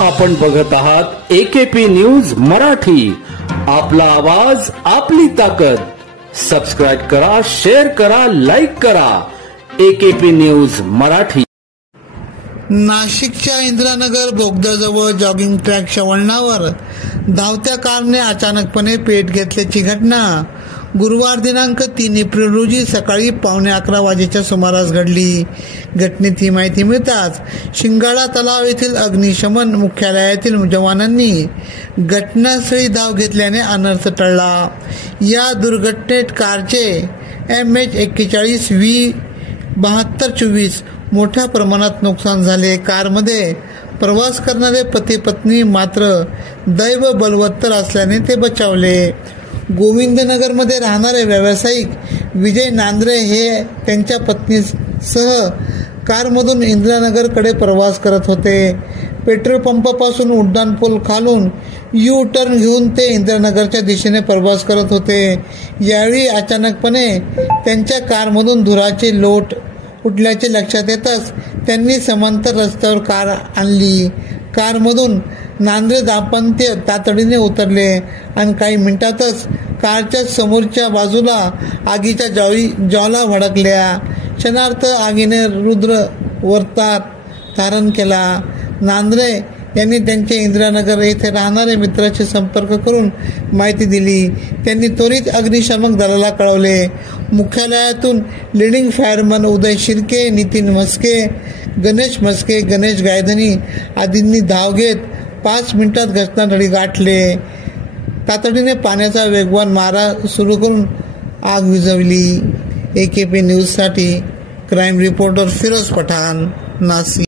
आपण बघत आहात AKP न्यूज मराठी. आपला आवाज आपली ताकद. सबस्क्राइब करा, शेअर करा, लाईक करा. AKP news Marathi. नाशिकच्या इंदिरानगर बोगद्याजवळ जॉगिंग ट्रॅकच्या वळणावर धावत्या कारने अचानकपणे पेट घेतल्याची घटना गुरुवार दिनांक 3 एप्रिल रोजी सकाळी 11:15 वाजेच्या सुमारास घडली. घटनेची माहिती मिळताच शिंगाडा तलाव येथील अग्निशमन मुख्यालयातील जवानांनी घटनास्थळी धाव घेतल्याने अनर्थ टळला. या दुर्घटनेत कारचे MH41V7224 मोठ्या प्रमाणात नुकसान झाले. कारमध्ये प्रवास करणारे पती पत्नी मात्र दैव बलवत्तर असल्याने ते बचावले. गोविंदनगरमध्ये राहणारे व्यावसायिक विजय नांद्रे हे त्यांच्या पत्नीसह कारमधून इंदिरानगरकडे प्रवास करत होते. पेट्रोल पंपापासून उड्डाणपूल खालून यू टर्न घेऊन ते इंदिरानगरच्या दिशेने प्रवास करत होते. यावेळी अचानकपणे त्यांच्या कारमधून धुराचे लोट उठल्याचे लक्षात येताच त्यांनी समांतर रस्त्यावर कार आणली. कारमधून नांद्रे दाम्पत्य तातडीने उतरले आणि काही मिनिटातच कारच्या समोरच्या बाजूला आगीच्या ज्वाला भडकल्या. क्षणार्थ आगीने रुद्र अवतार धारण केला. नांद्रे यांनी त्यांच्या इंदिरानगर येथे राहणारे मित्राशी संपर्क करून माहिती दिली. त्यांनी त्वरित अग्निशमन दलाला कळवले. मुख्यालयातून लीडिंग फायरमन उदय शिर्के, नितीन म्हस्के, गणेश म्हस्के, गणेश गायधनी आदींनी धाव घेत 5 मिनिटात घटनास्थळी गाठले. तातडीने पाण्याचा वेगवान मारा सुरू करून आग विझवली. AKP न्यूजसाठी क्राईम रिपोर्टर फिरोज पठाण, नाशिक.